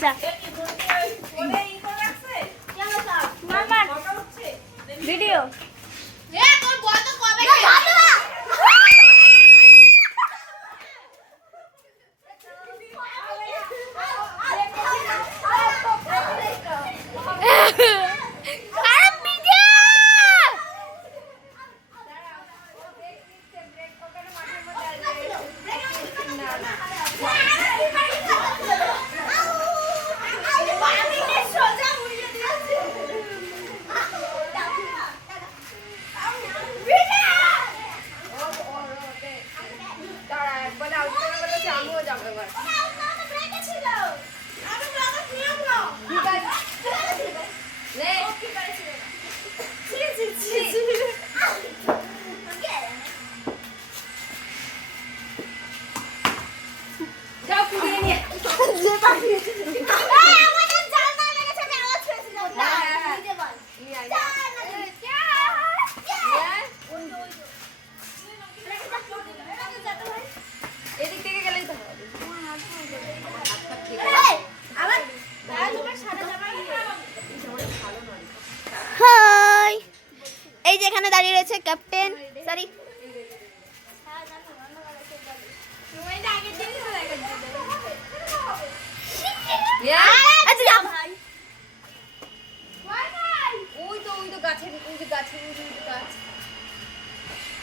যা video high, এই যে এখানে দাঁড়িয়ে রয়েছে ক্যাপ্টেন। সরি,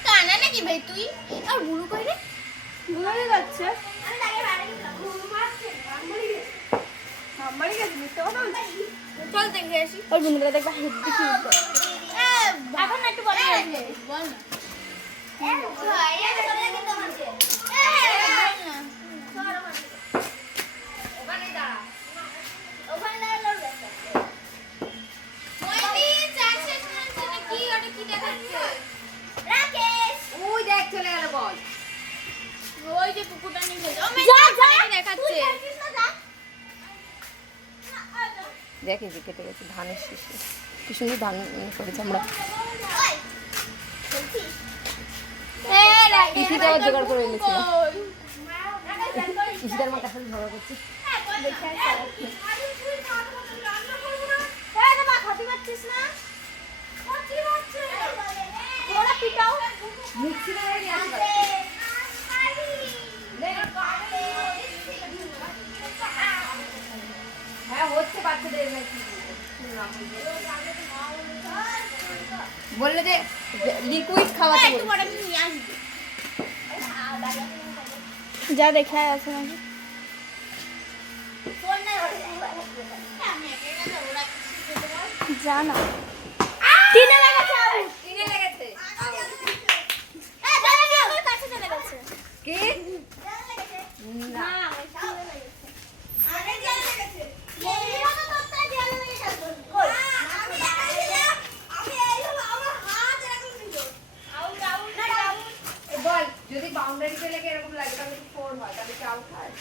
কানা নাকি ভাই তুই? আর বুড়ো কই রে? বুড়ো হয়ে যাচ্ছে। চল দেখে আসি। ওই বন্ধুরা দেখবা হেডি কি এখন একটু বল না, বল না। ওখানে দাঁড়া, ওখানে দাঁড়া। মইনি চার শেষ করছে নাকি? ওটা কি দেখাচ্ছে? রাকেশ ওই দেখ চলে গেল বল। ওই যে কুকুরটা নিয়ে গেছে। ও মেয়ে দেখাচ্ছে। দেখে যে কেটে গেছে ধানের শীষে, কি সুন্দর ধান করেছি আমরা। পিসিটা আবার জোগাড় করে এনেছিলাম। পিসিটার মা কাছে ঝগড়া করছে। হ্যাঁ হচ্ছে বাচ্চাদের নাকি বললে যে লিকুইড খাওয়াতে যা দেখে আছে নাকি জানা তিনে লেগেছে কি না বল যদি বাউন্ডারিতে লেগে এরকম লাগে তাহলে 4 হয়, তাহলে কি আউট হয়?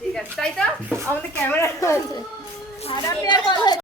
ঠিক আছে তাই তো আমাদের ক্যামেরা আছে।